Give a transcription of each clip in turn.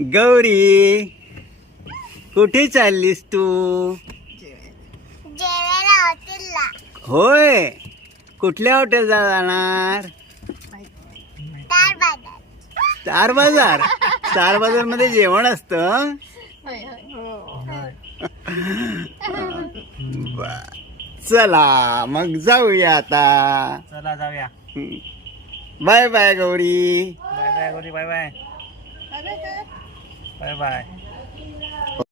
गौरी कुठे चाललीस तू? जेवायला हॉटेलला. होय कुठल्या हॉटेलला जाणार? तार बाजार. स्टार बाजार? स्टार बाजारमध्ये जेवण असतं? बर. चला मग जाऊया आता. चला जाऊया. Bye bye Gauri. Bye bye Gauri bye bye. Bye bye हो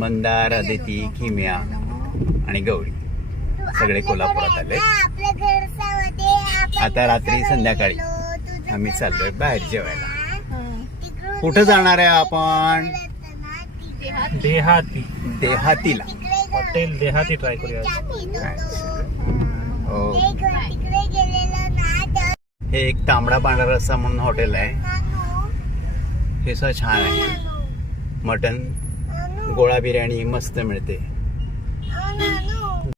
मंदार अदिती किम्या आणि गौरी. सगळे कोल्हापुरात आले. आता रात्री संध्याकाळी आम्ही चाललोय बाहेर जेवायला. कुठं जाणार आहे आपण? देहाती. देहातीला. हॉटेल देहाती ट्राय करूया. हो. हे एक तांबडा पांढरा रस्सा म्हणून हॉटेल आहे. हे सुद्धा छान आहे. मटन गोळा बिर्याणी मस्त मिळते. अहो, नानू.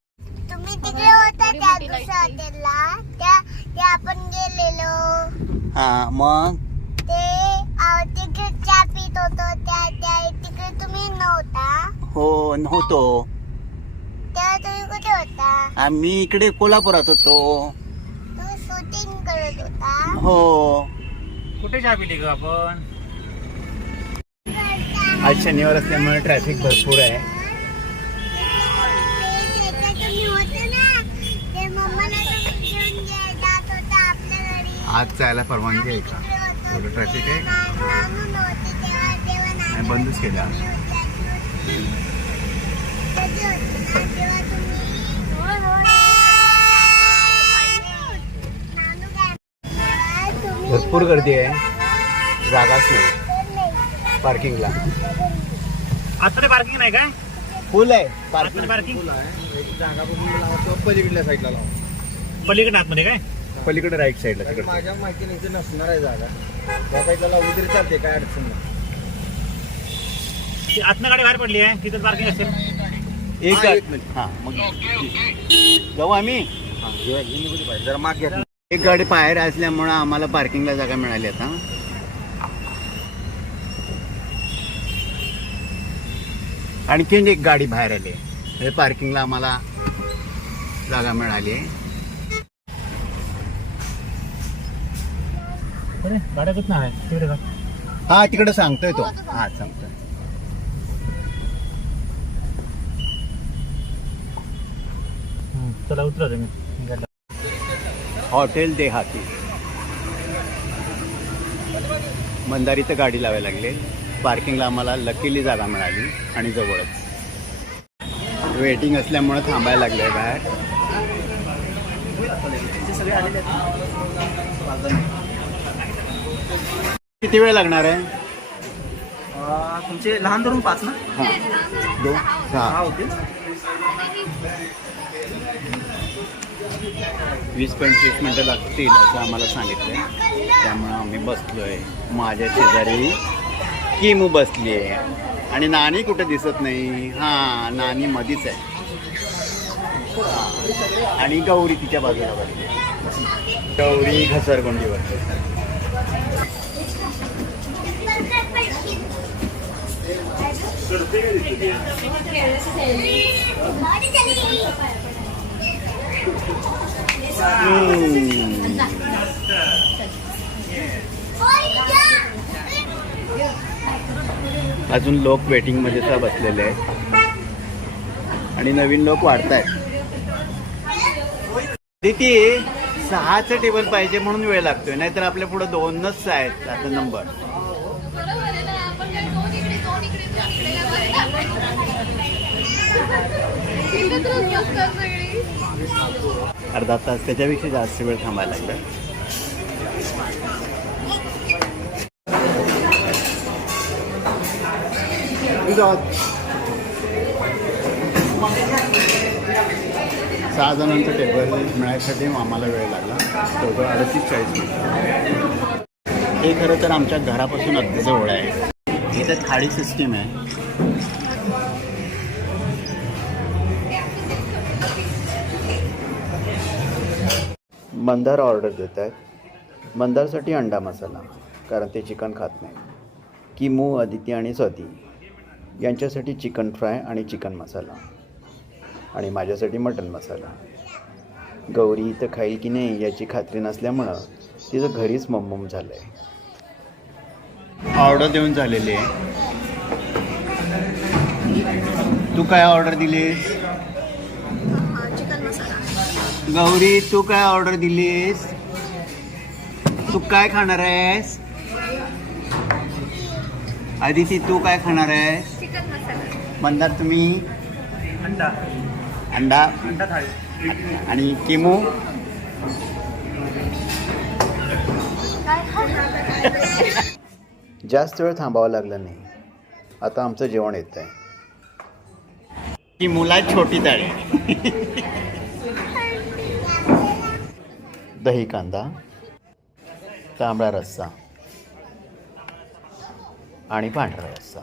तुम्ही तिकडे होता त्या दुसऱ्या हॉटेलला? त्या त्या आपण गेलेलो. हा मग? ते तिकडे चहा पित होतो त्या त्या तिकडे तुम्ही नव्हता? हो नव्हतो. तेव्हा तुम्ही कुठे होता? आम्ही इकडे कोल्हापुरात होतो. तुम्ही शूटिंग करत होता? हो. कुठे चहा पिली ग आपण? आज शनिवार असल्यामुळे ट्रॅफिक भरपूर आहे. आज जायला परवानगी आहे का? थोडं ट्रॅफिक आहे का? नाही, बंदच केला भरपूर गर्दी आहे. जागाच नाही. पार्किंगला. आता ते पार्किंग नाही काय? फुल आहे. पार्किंग पार्किंग जागा बघून लावतो पलीकडल्या साईडला लावतो पलीकडे आतमध्ये काय? पलीकडे राईट साईडला तिकडे. माझ्या माहितीने इथे नसणार आहे जागा. त्या साईडला लावली तरी चालते काय अडचण नाही. ती आतनं गाडी बाहेर पडली आहे तिथं पार्किंग असेल. एक हा, गा- एक मिनिट. मग जाऊ आम्ही. जरा माग घ्या एक गाडी बाहेर असल्यामुळं आम्हाला पार्किंगला जागा मिळाली आता. आणखीन एक गाडी बाहेर आली हे पार्किंगला आम्हाला जागा मिळाली आहे. तिकडे का हा तिकडे सांगतोय तो. हा सांगतोय. चला उतरा तुम्ही. हॉटेल देहाती. मंदारीचं गाडी लावायला लागले. पार्किंगला आम्हाला लकीली जागा मिळाली आणि जवळच. वेटिंग असल्यामुळे थांबायला लागले बाहेर. किती वेळ लागणार आहे? तुमचे लहान धरून पाच ना? हा. दोन सहा. होते वीस पंचवीस मिनटं लागतील असं आम्हाला सांगितलं त्यामुळं आम्ही बसलोय. माझ्या शेजारी किमू बसली आहे. आणि नानी कुठे दिसत नाही? हा नानी मधीच आहे. आणि गौरी तिच्या बाजूला बसली गौरी घसरगुंडीवर. हम्म. अजून लोक वेटिंगमध्ये सुद्धा बसलेले आहेत. आणि नवीन लोक वाढत आहेत तिथे सहाचं टेबल पाहिजे म्हणून वेळ लागतोय नाहीतर आपल्या पुढे दोनच आहेत आता नंबर अर्धा तास त्याच्यापेक्षा जास्त वेळ थांबायला लागला. सहा जणांचं टेबल मिळायसाठी आम्हाला वेळ लागला. जवळजवळ अडतीस चाळीस मिनिट. हे खरं तर आमच्या घरापासून अगदी जवळ आहे. इथं थाळी सिस्टीम आहे. मंदार ऑर्डर देत आहेत मंदारसाठी अंडा मसाला कारण ते चिकन खात नाही. किमू अदिती आणि स्वाती. यांच्यासाठी चिकन फ्राय आणि चिकन मसाला. आणि माझ्यासाठी मटन मसाला. गौरी इथं खाईल की नाही याची खात्री नसल्यामुळं तिचं घरीच मम्मम झालं आहे ऑर्डर देऊन झालेली आहे. तू काय ऑर्डर दिलीस? चिकन मसाला. गौरी तू काय ऑर्डर दिलीस? तू काय खाणार आहेस? आदिती तू काय खाणार आहेस? मंदार तुम्ही? अंडा. अंडा. अंडा थाळी. आणि किमू? जास्त वेळ थांबावं लागलं नाही. आता आमचं जेवण येत आहे. की मुला छोटी ताळी दही कांदा तांबडा रस्सा आणि पांढरा रस्सा.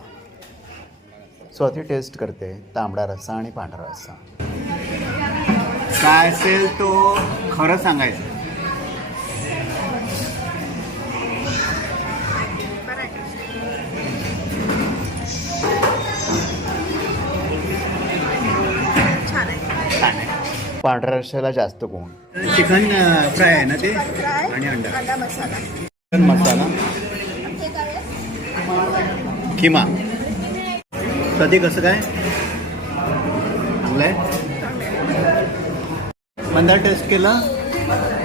स्वतः टेस्ट करते. तांबडा रस्सा आणि पांढरा रस्सा. काय असेल तो खरं सांगायचं. पांढऱ्या रस्स्याला जास्त गुण चिकन फ्राय आहे ना ते? आणि अंडा. अंडा मसाला. चिकन मसाला. हे कधी कसं काय? चांगलं आहे मंदार टेस्ट केलं?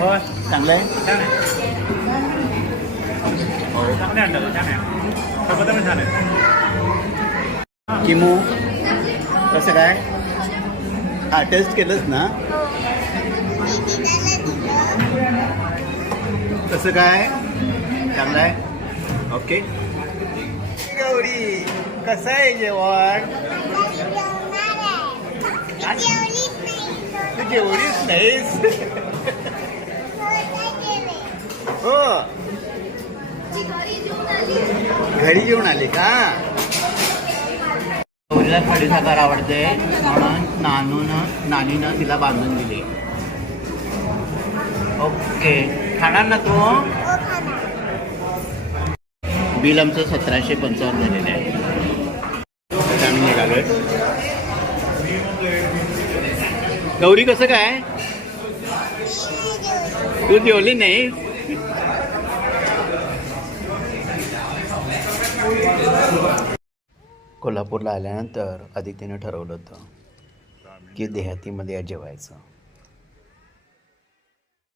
होय. चांगलं आहे. किमू कसं काय? हा टेस्ट केलंच ना? कसं काय? चांगलं आहे ओके. कसं आहे जेवण? तू जेवढीच नाहीस? हो. घरी घेऊन आली का? गौरीला खडीसाखर आवडते म्हणून नानून नानीनं तिला बांधून दिली. ओके. खाणार ना तू? बिल आमचं सतराशे पंचावन्न झालेलं आहे. आता गौरी कसं काय? तू जेवली नाही? कोल्हापूरला आल्यानंतर आदित्यने ठरवलं होतं की देहातीमध्ये जेवायचं.